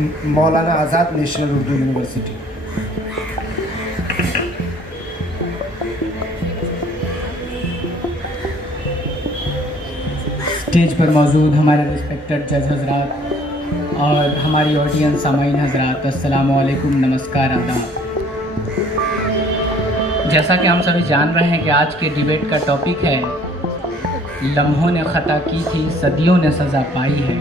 मौलाना आज़ाद national Urdu university. Stage पर मौजूद हमारे रिस्पेक्टेड जज हजरात और हमारी ऑडियंस सामाईन हजरात, अस्सलामु अलैकुम, नमस्कार, आदाब। जैसा कि हम सभी जान रहे हैं कि आज के डिबेट का टॉपिक है लम्हों ने ख़ता की थी, सदियों ने सज़ा पाई है,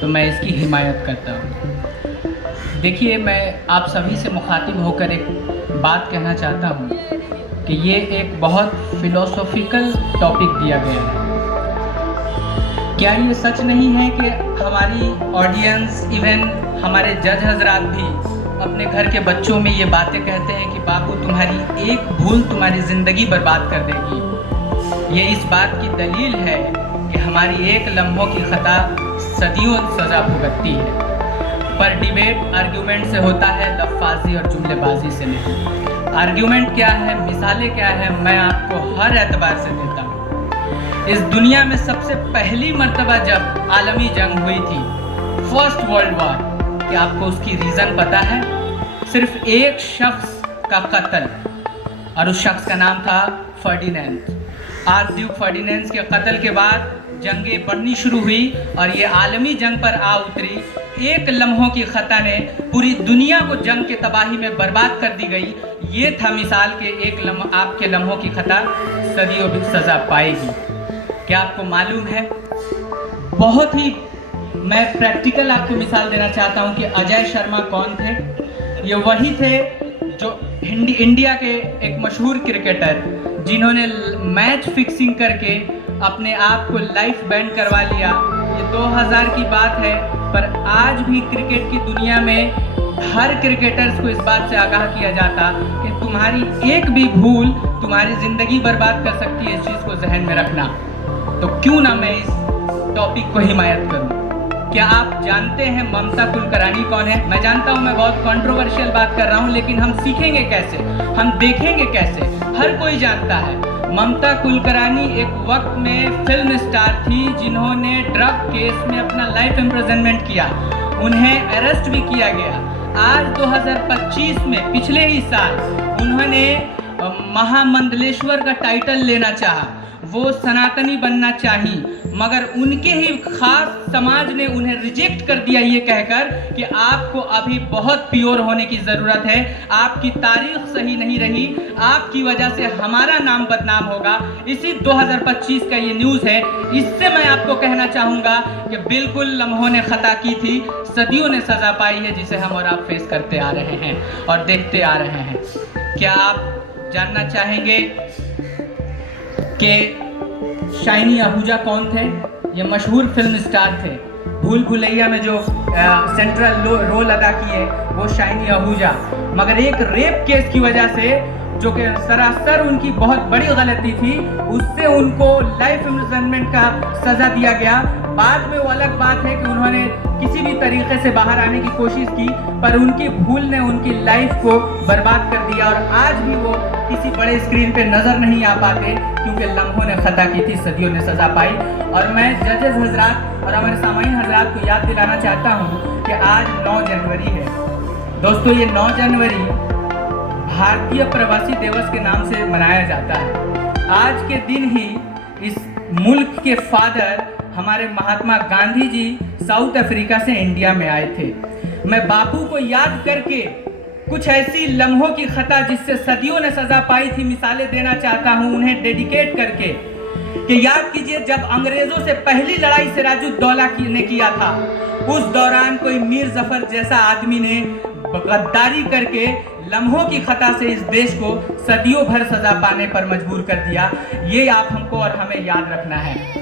तो मैं इसकी हिमायत करता हूँ। देखिए, मैं आप सभी से मुखातिब होकर एक बात कहना चाहता हूँ कि ये एक बहुत फ़िलोसॉफ़िकल टॉपिक दिया गया है। क्या ये सच नहीं है कि हमारी ऑडियंस, इवन हमारे जज हजरात भी अपने घर के बच्चों में ये बातें कहते हैं कि बाबू तुम्हारी एक भूल तुम्हारी ज़िंदगी बर्बाद कर देगी। ये इस बात की दलील है कि हमारी एक लम्हों की ख़ता सदियों सज़ा भुगतती है। पर डिबेट आर्ग्यूमेंट से होता है, लफ्ज़ाजी और जुमलेबाजी से नहीं। आर्ग्यूमेंट क्या है, मिसालें क्या है, मैं आपको हर एतबार से देता हूँ। इस दुनिया में सबसे पहली मर्तबा जब आलमी जंग हुई थी, फर्स्ट वर्ल्ड वॉर, क्या आपको उसकी रीज़न पता है? सिर्फ एक शख्स का कत्ल, और उस शख्स का नाम था फर्डिनेंड। आर्चड्यूक फर्डिनेंड के कत्ल के बाद जंगें बढ़नी शुरू हुई और ये आलमी जंग पर आ उतरी। एक लम्हों की ख़ता ने पूरी दुनिया को जंग के तबाही में बर्बाद कर दी गई। ये था मिसाल के एक आपके लम्हों की ख़ता सदियों भी सज़ा पाएगी। क्या आपको मालूम है? बहुत ही मैं प्रैक्टिकल आपको मिसाल देना चाहता हूँ कि अजय शर्मा कौन थे। ये वही थे जो इंडिया के एक मशहूर क्रिकेटर जिन्होंने मैच फिक्सिंग करके अपने आप को लाइफ बैंड करवा लिया। ये 2000 की बात है, पर आज भी क्रिकेट की दुनिया में हर क्रिकेटर्स को इस बात से आगाह किया जाता कि तुम्हारी एक भी भूल तुम्हारी ज़िंदगी बर्बाद कर सकती है। इस चीज़ को जहन में रखना। तो क्यों ना मैं इस टॉपिक को हिमायत करूं। क्या आप जानते हैं ममता कुलकर्णी कौन है? मैं जानता हूं मैं बहुत कंट्रोवर्शियल बात कर रहा हूं, लेकिन हम सीखेंगे कैसे, हम देखेंगे कैसे, हर कोई जानता है। ममता कुलकर्णी एक वक्त में फिल्म स्टार थी जिन्होंने ड्रग केस में अपना लाइफ इम्प्रिजनमेंट किया। उन्हें अरेस्ट भी किया गया। आज 2025 में, पिछले ही साल, उन्होंने महामंडलेश्वर का टाइटल लेना चाहा, वो सनातनी बनना चाही, मगर उनके ही खास समाज ने उन्हें रिजेक्ट कर दिया ये कहकर कि आपको अभी बहुत प्योर होने की ज़रूरत है, आपकी तारीख सही नहीं रही, आपकी वजह से हमारा नाम बदनाम होगा। इसी 2025 का ये न्यूज़ है। इससे मैं आपको कहना चाहूँगा कि बिल्कुल लम्हों ने ख़ता की थी, सदियों ने सज़ा पाई है, जिसे हम और आप फेस करते आ रहे हैं और देखते आ रहे हैं। क्या आप जानना चाहेंगे कि शाइनी आहूजा कौन थे? ये मशहूर फिल्म स्टार थे। भूल भुलैया में जो सेंट्रल रोल अदा किए वो शाइनी आहूजा, मगर एक रेप केस की वजह से, जो कि सरासर उनकी बहुत बड़ी गलती थी, उससे उनको लाइफ इम्प्रिजनमेंट का सज़ा दिया गया। बाद में वो अलग बात है कि उन्होंने किसी भी तरीके से बाहर आने की कोशिश की, पर उनकी भूल ने उनकी लाइफ को बर्बाद कर दिया और आज भी वो किसी बड़े स्क्रीन पे नज़र नहीं आ पाते, क्योंकि लम्हों ने ख़ता की थी, सदियों ने सज़ा पाई। और मैं जजेस हजरात और हमारे सामाईन हजरात को याद दिलाना चाहता हूँ कि आज 9 जनवरी है। दोस्तों, ये 9 जनवरी भारतीय प्रवासी दिवस के नाम से मनाया जाता है। आज के दिन ही इस मुल्क के फादर हमारे महात्मा गांधी जी साउथ अफ्रीका से इंडिया में आए थे। मैं बापू को याद करके कुछ ऐसी लम्हों की ख़ता जिससे सदियों ने सज़ा पाई थी मिसालें देना चाहता हूँ, उन्हें डेडिकेट करके कि याद कीजिए, जब अंग्रेज़ों से पहली लड़ाई सिराजुद्दौला ने किया था, उस दौरान कोई मीर जफ़र जैसा आदमी ने गद्दारी करके लम्हों की ख़ता से इस देश को सदियों भर सज़ा पाने पर मजबूर कर दिया। ये आप हमको और हमें याद रखना है।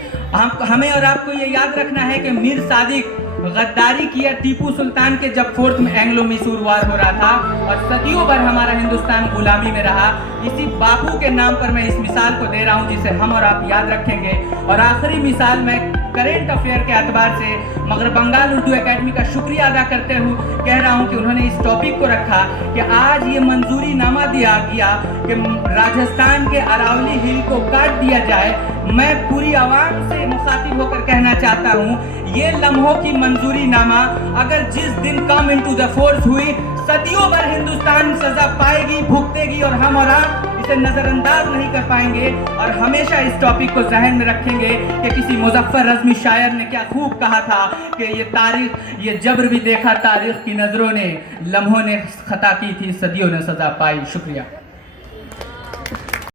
हमें और आपको ये याद रखना है कि मीर सादिक गद्दारी किया टीपू सुल्तान के जब 4th में एंग्लो मैसूर वार हो रहा था और सदियों भर हमारा हिंदुस्तान गुलामी में रहा। इसी बापू के नाम पर मैं इस मिसाल को दे रहा हूँ जिसे हम और आप याद रखेंगे। और आखिरी मिसाल मैं करेंट अफेयर के एतबार से मगर बंगाल उर्दू एकेडमी का शुक्रिया अदा करते हुए कह रहा हूँ कि उन्होंने इस टॉपिक को रखा कि आज ये मंजूरी नामा दिया गया कि राजस्थान के अरावली हिल को काट दिया जाए, मैं पूरी आवाम से मुखातिब होकर कहना चाहता हूँ, ये लम्हों की मंजूरी नामा अगर जिस दिन कम इनटू द फोर्स हुई, सदियों भर हिंदुस्तान सजा पाएगी, भुगतेगी, और हम और आप इसे नज़रअंदाज नहीं कर पाएंगे। और हमेशा इस टॉपिक को जहन में रखेंगे कि किसी मुज़फ़्फ़र रज़मी शायर ने क्या खूब कहा था कि ये तारीख, ये जबर भी देखा तारीख की नज़रों ने, लम्हों ने खता की थी, सदियों ने सज़ा पाई। शुक्रिया।